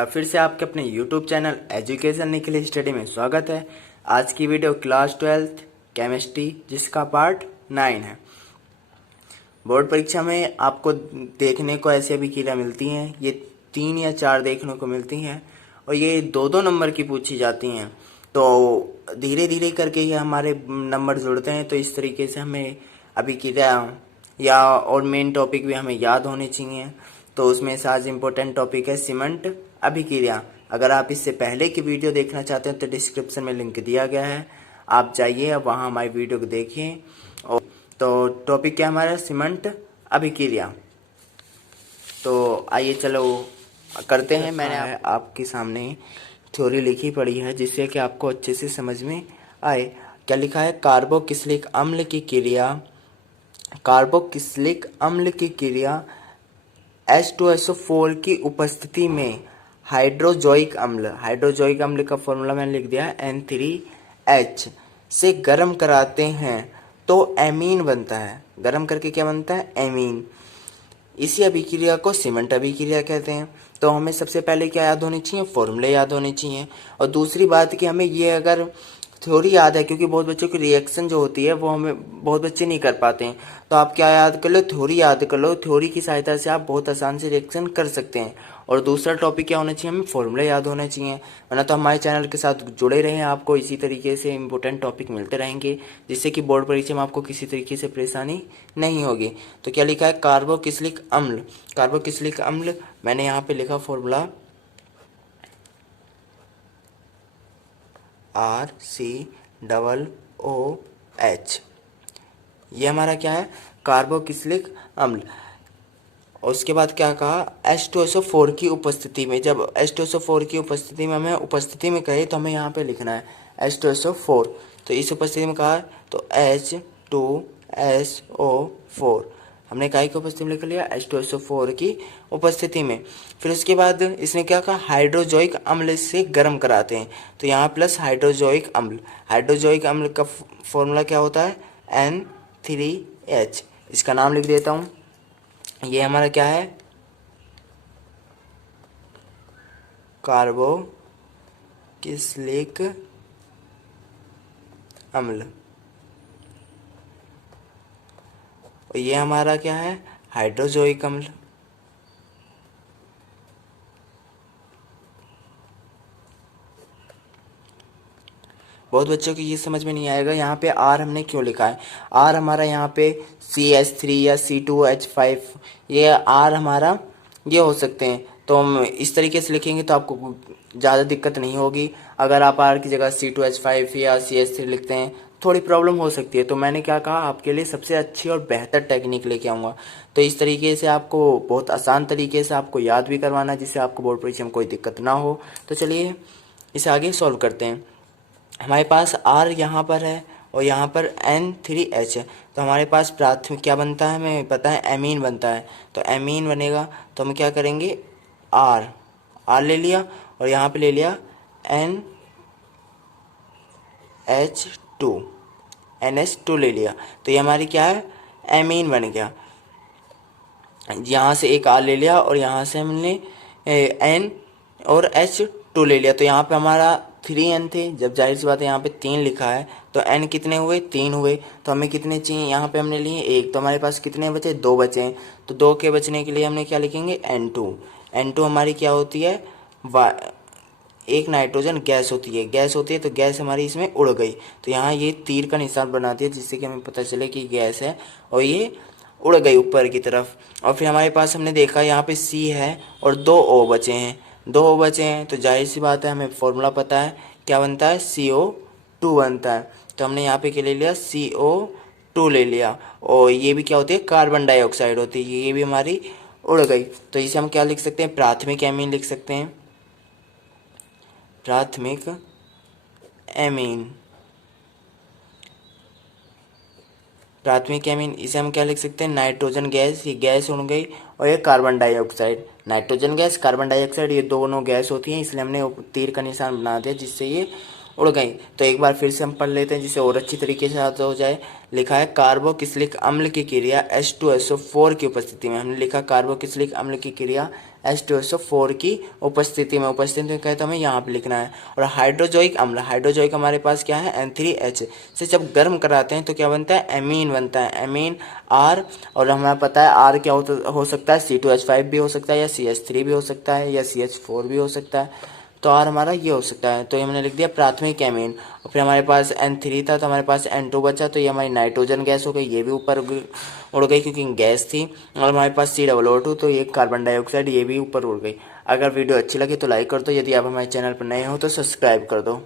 बार फिर से आपके अपने YouTube channel education Nikhil study में स्वागत है। आज की वीडियो क्लास 12th केमिस्ट्री जिसका पार्ट 9 है। बोर्ड परीक्षा में आपको देखने को ऐसी अभिक्रिया मिलती हैं, ये 3 या 4 देखने को मिलती हैं और ये 2-2 नंबर की पूछी जाती हैं। तो धीरे धीरे करके ये हमारे नंबर जुड़ते हैं, तो इस तरीके से हमें अभिक्रिया या और मेन टॉपिक भी हमें याद होने चाहिए। तो उसमें से आज इम्पोर्टेंट टॉपिक है सीमेंट अभिक्रिया। अगर आप इससे पहले की वीडियो देखना चाहते हैं तो डिस्क्रिप्शन में लिंक दिया गया है, आप जाइए अब वहाँ हमारी वीडियो को देखिए। और तो टॉपिक क्या हमारा सीमेंट अभिक्रिया। तो आइए चलो करते हैं। मैंने आपके सामने थ्योरी लिखी पड़ी है जिससे कि आपको अच्छे से समझ में आए। क्या लिखा है? कार्बोक्सिलिक अम्ल की क्रिया, कार्बोक्सिलिक अम्ल की क्रिया H2SO4 की उपस्थिति में हाइड्रोजोइक अम्ल का फॉर्मूला मैंने लिख दिया है N3H से गर्म कराते हैं तो एमीन बनता है। गर्म करके क्या बनता है? एमीन। इसी अभिक्रिया को सीमेंट अभिक्रिया कहते हैं। तो हमें सबसे पहले क्या याद होनी चाहिए? फॉर्मूले याद होने चाहिए। और दूसरी बात कि हमें ये अगर थ्योरी याद है, क्योंकि बहुत बच्चों की रिएक्शन जो होती है वो हमें बहुत बच्चे नहीं कर पाते हैं, तो आप क्या याद कर लो? थ्योरी याद कर लो। थ्योरी की सहायता से आप बहुत आसान से रिएक्शन कर सकते हैं। और दूसरा टॉपिक क्या होना चाहिए? हमें फॉर्मूले याद होने चाहिए। वरना तो हमारे चैनल के साथ जुड़े रहें, आपको इसी तरीके से इंपॉर्टेंट टॉपिक मिलते रहेंगे जिससे कि बोर्ड परीक्षा में आपको किसी तरीके से परेशानी नहीं होगी। तो क्या लिखा है? कार्बोक्सिलिक अम्ल। कार्बोक्सिलिक अम्ल मैंने यहाँ पे लिखा फॉर्मूला RCOOH। ये हमारा क्या है? कार्बोक्सिलिक अम्ल। और उसके बाद क्या कहा? H2SO4 की उपस्थिति में। जब H2SO4 की उपस्थिति में हमें उपस्थिति में कहे तो हमें यहाँ पे लिखना है H2SO4। तो इस उपस्थिति में कहा तो H2SO4 हमने काय की उपस्थिति में लिख लिया? H2SO4 की उपस्थिति में। फिर उसके बाद इसने क्या कहा? हाइड्रोजोइक अम्ल से गर्म कराते हैं, तो यहाँ प्लस हाइड्रोजोइक अम्ल। हाइड्रोजोइक अम्ल का फॉर्मूला क्या होता है? N3H। इसका नाम लिख देता हूँ। ये हमारा क्या है? कार्बोक्सिलिक अम्ल। और ये हमारा क्या है? हाइड्रोजोइक अम्ल। बहुत बच्चों की ये समझ में नहीं आएगा यहाँ पे R हमने क्यों लिखा है। R हमारा यहाँ पे CH3 या C2H5, ये R हमारा ये हो सकते हैं। तो हम इस तरीके से लिखेंगे तो आपको ज़्यादा दिक्कत नहीं होगी। अगर आप R की जगह C2H5 या CH3 लिखते हैं थोड़ी प्रॉब्लम हो सकती है। तो मैंने क्या कहा? आपके लिए सबसे अच्छी और बेहतर टेक्निक लेके आऊँगा। तो इस तरीके से आपको बहुत आसान तरीके से आपको याद भी करवाना जिससे आपको बोर्ड परीक्षा में कोई दिक्कत ना हो। तो चलिए इसे आगे सॉल्व करते हैं। हमारे पास R यहाँ पर है और यहाँ पर N3H है, तो हमारे पास प्राथमिक क्या बनता है? हमें पता है एमीन बनता है। तो एमीन बनेगा तो हम क्या करेंगे? R ले लिया और यहाँ पे ले लिया NH2 ले लिया, तो ये हमारी क्या है? एमीन बन गया। यहाँ से एक R ले लिया और यहाँ से हमने N और H2 ले लिया, तो यहाँ पे हमारा 3N थे। जब जाहिर सी बात है यहाँ पे 3 लिखा है तो N कितने हुए? 3 हुए। तो हमें कितने चाहिए? यहाँ पे हमने लिए 1, तो हमारे पास कितने बचे? 2 बचे हैं। तो 2 के बचने के लिए हमने क्या लिखेंगे? N2 हमारी क्या होती है? एक नाइट्रोजन गैस होती है। तो गैस हमारी इसमें उड़ गई, तो यहाँ ये तीर का निशान बनाती है जिससे कि हमें पता चले कि गैस है और ये उड़ गई ऊपर की तरफ। और फिर हमारे पास हमने देखा यहाँ पे C है और 2 O बचे हैं। तो जाहिर सी बात है हमें फॉर्मूला पता है क्या बनता है? CO2 बनता है। तो हमने यहाँ पे क्या ले लिया? CO2 ले लिया। और ये भी क्या होती है? कार्बन डाइऑक्साइड होती है। ये भी हमारी उड़ गई, तो इसे हम क्या लिख सकते हैं? प्राथमिक एमीन लिख सकते हैं। प्राथमिक एमीन इसे हम क्या लिख सकते हैं? नाइट्रोजन गैस, ये गैस उड़ गई, और ये carbon dioxide. Nitrogen gas, carbon dioxide, ये दोनों गैस होती हैं, इसलिए हमने तीर का निशान बना दिया जिससे ये उड़ गई। तो एक बार फिर से हम पढ़ लेते हैं जिससे और अच्छी तरीके से याद हो जाए। लिखा है कार्बोक्सिलिक अम्ल की क्रिया H2SO4 की उपस्थिति में। हमने लिखा कार्बोक्सिलिक अम्ल की क्रिया H2SO4 की उपस्थिति में कहे तो हमें यहाँ पे लिखना है। और हाइड्रोजोइक अम्ल हमारे पास क्या है N3H से जब गर्म कराते हैं तो क्या बनता है एमीन बनता है, एमीन R। और हमें पता है R क्या हो सकता है C2H5 भी हो सकता है या CH3 भी हो सकता है या CH4 भी हो सकता है। तो R हमारा ये हो सकता है, तो ये हमने लिख दिया प्राथमिक एमीन। और फिर हमारे पास N3 था तो हमारे पास N2 बचा, तो ये हमारी नाइट्रोजन गैस हो गई, ये भी ऊपर उड़ गई क्योंकि गैस थी। और हमारे पास COO2 तो ये कार्बन डाइऑक्साइड, ये भी ऊपर उड़ गई। अगर वीडियो अच्छी लगी तो लाइक कर दो, यदि आप हमारे चैनल पर नए हो तो सब्सक्राइब कर दो।